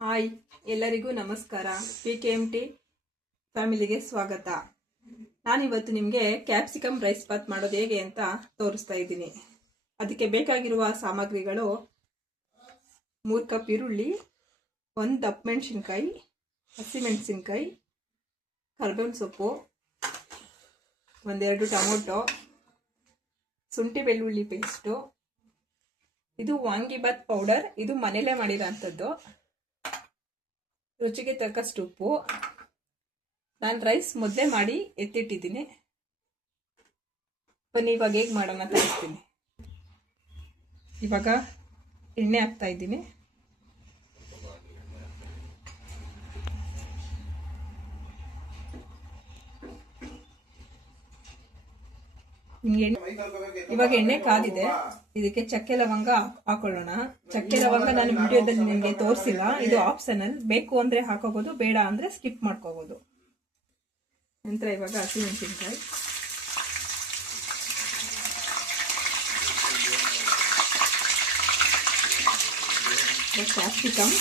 Hi, ಎಲ್ಲರಿಗೂ ನಮಸ್ಕಾರ. PKMT ಫ್ಯಾಮಿಲಿಗೆ ಸ್ವಾಗತ. ನಾನಿವತ್ತು ನಿಮಗೆ ಕ್ಯಾಪ್ಸಿಕಮ್ ರೈಸ್ ಬಾತ್ ಮಾಡೋದು ಹೇಗೆ ಅಂತ ತೋರಿಸ್ತಾ ಇದ್ದೀನಿ. ಅದಕ್ಕೆ ಬೇಕಾಗಿರುವ ಸಾಮಗ್ರಿಗಳು 3 ಕಪ್ ಈರುಳ್ಳಿ, 1 ದಪ್ಪ ಮೆಣಸಿನ್ಕಾಯಿ, ಹಸಿಮೆಣಸಿನ್ಕಾಯಿ, ಕರಿಬೇವಿನ ಸೊಪ್ಪು, 1-2 ಟೊಮೊಟೊ, ಶುಂಠಿ ಬೆಳ್ಳುಳ್ಳಿ ಪೇಸ್ಟು, ಇದು ವಾಂಗಿಬಾತ್ ಪೌಡರ್. ಇದು ಮನೇಲೇ ಮಾಡಿರೋಂಥದ್ದು. ರುಚಿಗೆ ತಕ್ಕಷ್ಟು ಉಪ್ಪು. ನಾನು ರೈಸ್ ಮೊದಲೇ ಮಾಡಿ ಎತ್ತಿಟ್ಟಿದ್ದೀನಿ. ಬನ್ನಿ ಇವಾಗ ಹೇಗೆ ಮಾಡೋಣ ತೋರಿಸ್ತೀನಿ. ಇವಾಗ ಎಣ್ಣೆ ಹಾಕ್ತಾ ಇದ್ದೀನಿ. ಇವಾಗ ಎಣ್ಣೆ ಕಾದಿದೆ. ಇದಕ್ಕೆ ಚಕ್ಕೆ ಲವಂಗ ಹಾಕೊಳ್ಳೋಣ. ಚಕ್ಕೆ ಲವಂಗ ನಾನು ವಿಡಿಯೋದಲ್ಲಿ ನಿಮಗೆ ತೋರಿಸಿಲ್ಲ, ಇದು ಆಪ್ಷನಲ್. ಬೇಕು ಅಂದ್ರೆ ಹಾಕೋಬಹುದು, ಬೇಡ ಅಂದ್ರೆ ಸ್ಕಿಪ್ ಮಾಡ್ಕೋಬಹುದು. ನಂತರ ಇವಾಗ ಹಸಿಮೆಣಸಿನಕಾಯಿ, ಕ್ಯಾಪ್ಸಿಕಮ್,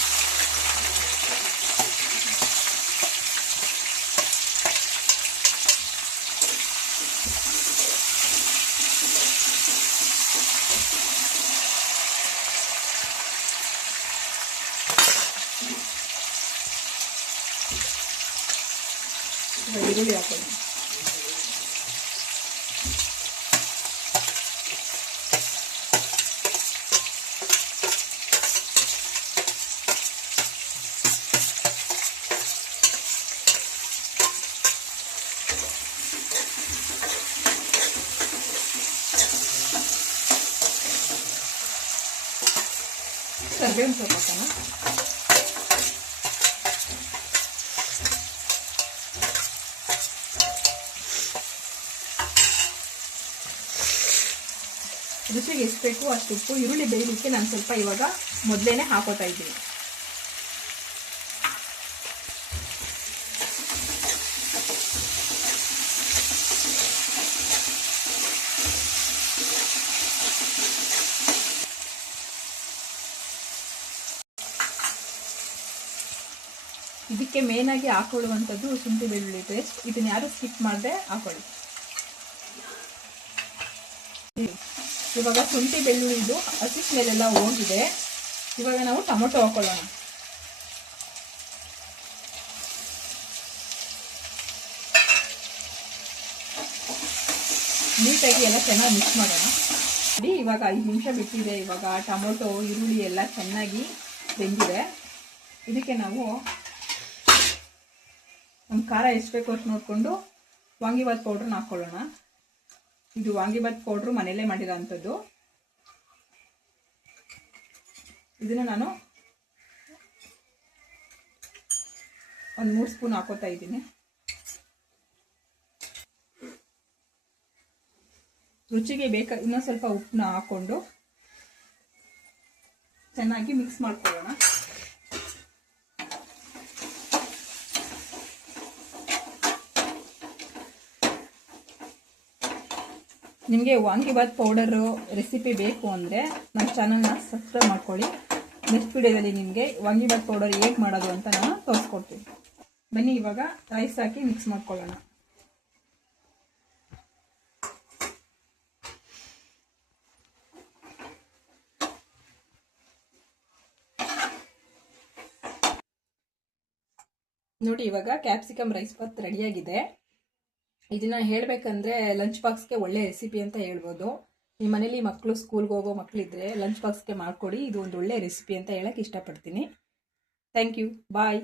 ಈರುಳ್ಳಿ ಹಾಕೋಣ. ಕರಿಬೇವಿನ ಸೊಪ್ಪು ಹಾಕೋಣ. ರುಚಿಗೆ ಎಷ್ಟು ಬೇಕು ಅಷ್ಟು ಉಪ್ಪು. ಈರುಳ್ಳಿ ಬೇಯಲಿಕ್ಕೆ ನಾನು ಸ್ವಲ್ಪ ಇವಾಗ ಮೊದಲೇನೆ ಹಾಕೋತಾ ಇದ್ದೀನಿ. ಇದಕ್ಕೆ ಮೇನ್ ಆಗಿ ಹಾಕೊಳ್ಳುವಂಥದ್ದು ಶುಂಠಿ ಬೆಳ್ಳುಳ್ಳಿ ಪೇಸ್ಟ್. ಇದನ್ನ ಯಾರು ಸ್ಕಿಪ್ ಮಾಡದೆ ಹಾಕೊಳ್ಳಿ. ಇವಾಗ ಶುಂಠಿ ಬೆಳ್ಳುಳ್ಳಿದು ಹಸಿ ಸ್ಮೆಲ್ಲೆಲ್ಲ ಹೋಗಿದೆ. ಇವಾಗ ನಾವು ಟೊಮೊಟೊ ಹಾಕೊಳ್ಳೋಣ. ನೀಟಾಗಿ ಎಲ್ಲ ಚೆನ್ನಾಗಿ ಮಿಕ್ಸ್ ಮಾಡೋಣ. ಇವಾಗ 5 ನಿಮಿಷ ಬಿಟ್ಟಿದೆ. ಇವಾಗ ಟೊಮೊಟೊ ಈರುಳ್ಳಿ ಎಲ್ಲ ಚೆನ್ನಾಗಿ ಬೆಂದಿದೆ. ಇದಕ್ಕೆ ನಾವು ನಮ್ಮ ಖಾರ ಎಷ್ಟು ಬೇಕು ಅಷ್ಟು ನೋಡಿಕೊಂಡು ವಾಂಗಿಬಾತ್ ಪೌಡ್ರನ್ನ ಹಾಕೊಳ್ಳೋಣ. ಇದು ವಾಂಗಿಬಾತ್ ಪೌಡ್ರು ಮನೆಯಲ್ಲೇ ಮಾಡಿರೋ ಅಂಥದ್ದು. ಇದನ್ನು ನಾನು 3 ಸ್ಪೂನ್ ಹಾಕೋತಾ ಇದ್ದೀನಿ. ರುಚಿಗೆ ಇನ್ನೊಂದು ಸ್ವಲ್ಪ ಉಪ್ಪನ್ನ ಹಾಕೊಂಡು ಚೆನ್ನಾಗಿ ಮಿಕ್ಸ್ ಮಾಡ್ಕೊಳ್ಳೋಣ. ನಿಮಗೆ ವಾಂಗಿಬಾತ್ ಪೌಡರು ರೆಸಿಪಿ ಬೇಕು ಅಂದರೆ ನನ್ನ ಚಾನಲ್ನ ಸಬ್ಸ್ಕ್ರೈಬ್ ಮಾಡ್ಕೊಳ್ಳಿ. ನೆಕ್ಸ್ಟ್ ವಿಡಿಯೋದಲ್ಲಿ ನಿಮಗೆ ವಾಂಗಿಬಾತ್ ಪೌಡರ್ ಹೇಗೆ ಮಾಡೋದು ಅಂತ ನಾನು ತೋರಿಸ್ಕೊಡ್ತೀನಿ. ಬನ್ನಿ ಇವಾಗ ರೈಸ್ ಹಾಕಿ ಮಿಕ್ಸ್ ಮಾಡ್ಕೊಳ್ಳೋಣ. ನೋಡಿ, ಇವಾಗ ಕ್ಯಾಪ್ಸಿಕಮ್ ರೈಸ್ ಬಾತ್ ರೆಡಿಯಾಗಿದೆ. ಇದನ್ನ ಹೇಳ್ಬೇಕಂದ್ರೆ ಲಂಚ್ ಬಾಕ್ಸ್ಗೆ ಒಳ್ಳೆ ರೆಸಿಪಿ ಅಂತ ಹೇಳ್ಬೋದು. ನಿಮ್ಮ ಮನೇಲಿ ಮಕ್ಕಳು ಸ್ಕೂಲ್ಗೆ ಹೋಗೋ ಮಕ್ಕಳಿದ್ರೆ ಲಂಚ್ ಬಾಕ್ಸ್ಗೆ ಮಾಡ್ಕೊಡಿ. ಇದು ಒಂದು ಒಳ್ಳೆ ರೆಸಿಪಿ ಅಂತ ಹೇಳಕ್ಕೆ ಇಷ್ಟಪಡ್ತೀನಿ. Thank you. ಬಾಯ್.